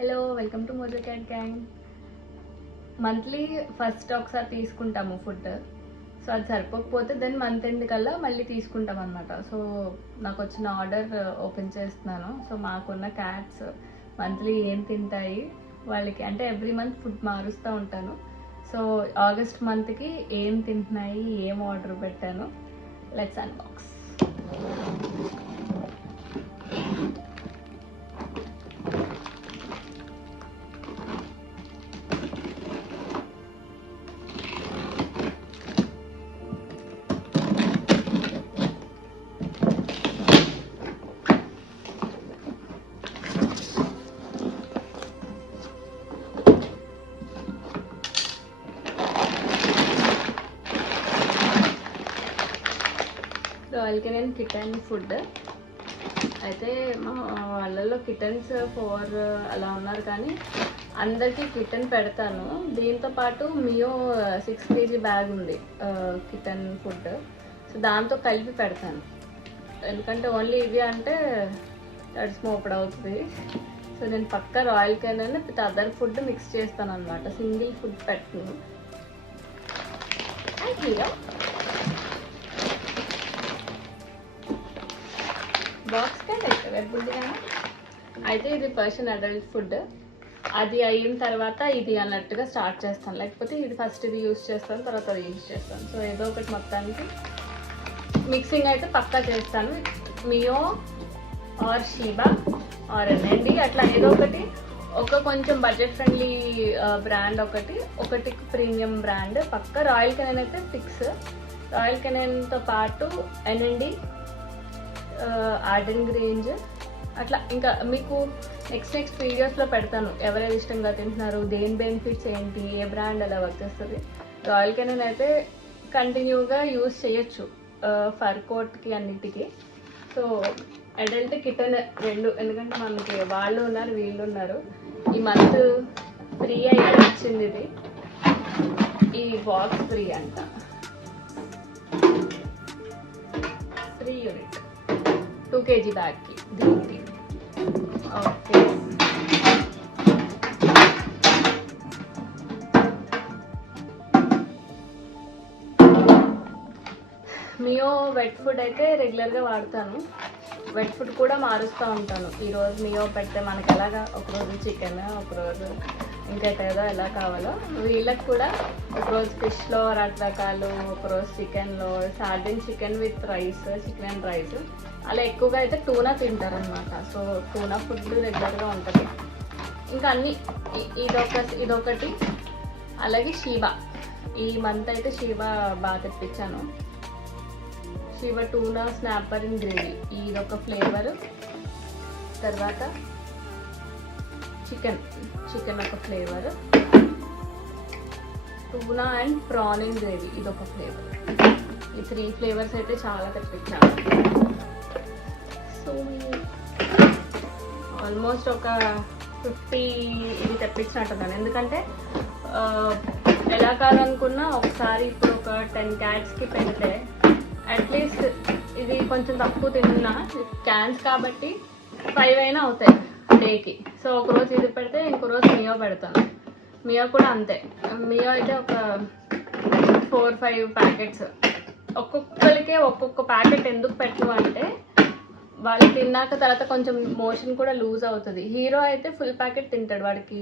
Hello, welcome to Mojo cat gang. Monthly first ఒకసారి తీసుకుంటాము food. So అది సరిపోకపోతే దెన్ మంత్ ఎండ్ కల్లా మళ్ళీ తీసుకుంటాం అనమాట. సో నాకు వచ్చిన ఆర్డర్ ఓపెన్ చేస్తున్నాను. సో మాకున్న క్యాట్స్ మంత్లీ ఏం తింటాయి వాళ్ళకి అంటే ఎవ్రీ మంత్ ఫుడ్ మారుస్తూ ఉంటాను. సో ఆగస్ట్ మంత్కి ఏం తింటున్నాయి, ఏం ఆర్డర్ పెట్టాను, let's unbox. Royal కెనెన్ kitten food అయితే మా వాళ్ళల్లో కిటన్స్ 4 అలా ఉన్నారు, కానీ అందరికీ కిటన్ పెడతాను. దీంతో పాటు మియో 6 kg బ్యాగ్ ఉంది కిటన్ ఫుడ్. సో దాంతో కలిపి పెడతాను, ఎందుకంటే ఓన్లీ ఇవి అంటే తడిసి మోపడ అవుతుంది. సో నేను పక్క Royal కెనెన్ with other food mix చేస్తాను అనమాట, సింగిల్ ఫుడ్ పెట్టను. బాక్స్ అయితే ఇది పర్షియన్ అడల్ట్ ఫుడ్. అది అయిన తర్వాత ఇది అన్నట్టుగా స్టార్ట్ చేస్తాను, లేకపోతే ఇది ఫస్ట్ ఇది యూజ్ చేస్తాను, తర్వాత అది యూజ్ చేస్తాను. సో ఏదో ఒకటి మొత్తానికి మిక్సింగ్ అయితే పక్కా చేస్తాను. Meo or Sheba or N and D అట్లా ఏదో ఒకటి, ఒక కొంచెం బడ్జెట్ ఫ్రెండ్లీ బ్రాండ్ ఒకటి ప్రీమియం బ్రాండ్ పక్క. రాయల్ కెనెన్ అయితే ఫిక్స్. రాయల్ కెనెన్తో పాటు ఎన్ఎండి, ఆర్డెన్ గ్రేంజ్ అట్లా ఇంకా మీకు నెక్స్ట్ వీడియోస్లో పెడతాను ఎవరెవరు ఇష్టంగా తింటున్నారు, దేని బెనిఫిట్స్ ఏంటి, ఏ బ్రాండ్ అలా వర్క్ చేస్తుంది. రాయల్ కెనెన్ అయితే కంటిన్యూగా యూజ్ చేయొచ్చు ఫర్ కోట్కి అన్నిటికీ. సో అడల్ట్ కిటన్ రెండు, ఎందుకంటే మనకి వాళ్ళు ఉన్నారు వీళ్ళు ఉన్నారు. ఈ మంత్ ఫ్రీ అయితే వచ్చింది ఇది, ఈ బాక్స్ ఫ్రీ అంట, 3 యూనిట్ 2 kg బ్యాగ్కి దీనికి. ఓకే, మియో వెట్ ఫుడ్ అయితే రెగ్యులర్గా వాడతాను. వెట్ ఫుడ్ కూడా మారుస్తూ ఉంటాను. ఈరోజు మియో పెడితే మనకి ఎలాగా ఒకరోజు చికెన్, ఒకరోజు ఇంకేదో ఎలా కావాలో వీళ్ళకి కూడా ఒకరోజు ఫిష్లో రకరకాలు, ఒకరోజు చికెన్లో sardine chicken with rice, chicken and rice. అలా ఎక్కువగా అయితే టూనా తింటారనమాట. సో టూనా ఫుడ్ రెగ్యులర్గా ఉంటుంది. ఇంకా అన్నీ ఇదొకటి. అలాగే షీబా, ఈ మంత్ అయితే షీబా బాగా తెప్పించాను. Sheba tuna snapper in gravy ఇదొక ఫ్లేవర్. తర్వాత చికెన్ ఒక flavour. Tuna and prawn in gravy ఇదొక ఫ్లేవర్. ఈ 3 ఫ్లేవర్స్ అయితే చాలా తెప్పించాను. సో ఆల్మోస్ట్ ఒక 50 ఇది తెప్పించినట్టున్నాను, ఎందుకంటే ఎలా కాదనుకున్నా ఒకసారి ఇప్పుడు ఒక 10 క్యాట్స్కి పెడితే అట్లీస్ట్ ఇది కొంచెం తక్కువ తిన్నా క్యాన్స్ కాబట్టి 5 అయినా అవుతాయి డేకి. సో ఒకరోజు ఇది పెడితే ఇంకో రోజు మియో పెడతాను. మియో కూడా అంతే. మియో అయితే ఒక 4-5 ప్యాకెట్స్, ఒక్కొక్కరికే ఒక్కొక్క ప్యాకెట్ ఎందుకు పెట్టు అంటే వాళ్ళు తిన్నాక తర్వాత కొంచెం మోషన్ కూడా లూజ్ అవుతుంది. హీరో అయితే ఫుల్ ప్యాకెట్ తింటాడు, వాడికి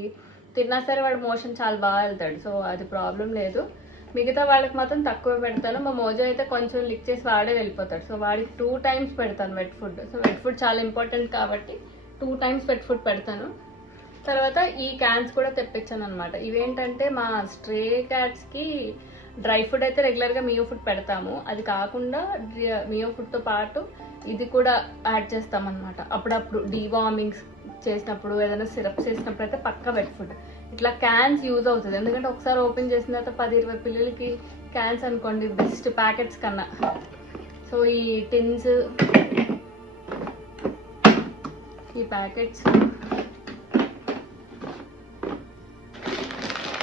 తిన్నా సరే వాడు మోషన్ చాలా బాగా వెళ్తాడు. సో అది ప్రాబ్లం లేదు. మిగతా వాళ్ళకి మాత్రం తక్కువ పెడతాను. మా మోజో అయితే కొంచెం లిక్ చేసి వాడే వెళ్ళిపోతాడు. సో వాడికి 2 times పెడతాను wet food. So wet food చాలా ఇంపార్టెంట్ కాబట్టి 2 times వెట్ ఫుడ్ పెడతాను. తర్వాత ఈ క్యాన్స్ కూడా తెప్పించాను అనమాట. ఇవేంటంటే మా స్ట్రే క్యాట్స్కి డ్రై ఫుడ్ అయితే రెగ్యులర్గా మియో ఫుడ్ పెడతాము. అది కాకుండా మియో ఫుడ్తో పాటు ఇది కూడా యాడ్ చేస్తామన్నమాట. అప్పుడప్పుడు డీవార్మింగ్స్ చేసినప్పుడు, ఏదైనా సిరప్ చేసినప్పుడు అయితే పక్కా వెట్ ఫుడ్. ఇట్లా క్యాన్స్ యూజ్ అవుతుంది, ఎందుకంటే ఒకసారి ఓపెన్ చేసిన తర్వాత 10-20 పిల్లలకి క్యాన్స్ అనుకోండి బెస్ట్ ప్యాకెట్స్ కన్నా. సో ఈ టిన్స్, ఈ ప్యాకెట్స్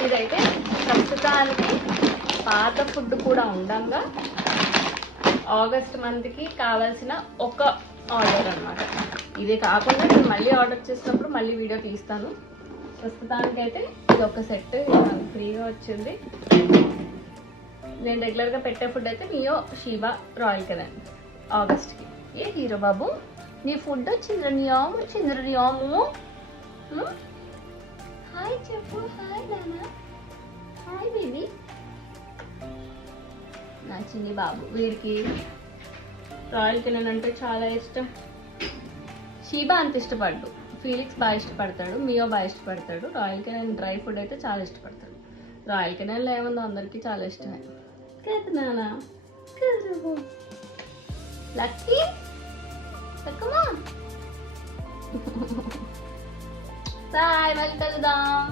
ఇదైతే ప్రస్తుతానికి పాత ఫుడ్ కూడా ఉండగా ఆగస్ట్ మంత్కి కావాల్సిన ఒక ఆర్డర్ అనమాట. ఇది కాకుండా నేను మళ్ళీ ఆర్డర్ చేసినప్పుడు మళ్ళీ వీడియో తీస్తాను. ప్రస్తుతానికైతే ఇది ఒక సెట్ మనకి ఫ్రీగా వచ్చింది. నేను రెగ్యులర్గా పెట్టే ఫుడ్ అయితే మియో, షీబా, రాయల్ కెనన్. ఆగస్ట్కి ఏ హీరో బాబు నీ ఫుడ్ వచ్చిందిరా, నీ ఆము వచ్చిందిరా, నీ ఆము. హాయ్ చెప్పు, హాయ్ నాన్న, హాయ్ బేబీ. నా చిన్ని బాబు, వీడికి రాయల్ కెనన్ అంటే చాలా ఇష్టం. షీబా అంత ఇష్టపడ్డు, ఫీలిక్స్ బాగా ఇష్టపడతాడు, మియో బాగా ఇష్టపడతాడు. రాయల్ కెనన్ డ్రై ఫుడ్ అయితే చాలా ఇష్టపడతాడు. రాయల్ కెనన్లో ఏముందో అందరికీ చాలా ఇష్టమే కదా నాన్న. లక్కీ లక్కమ్మా బాయ్, మళ్ళీ కలుద్దాం.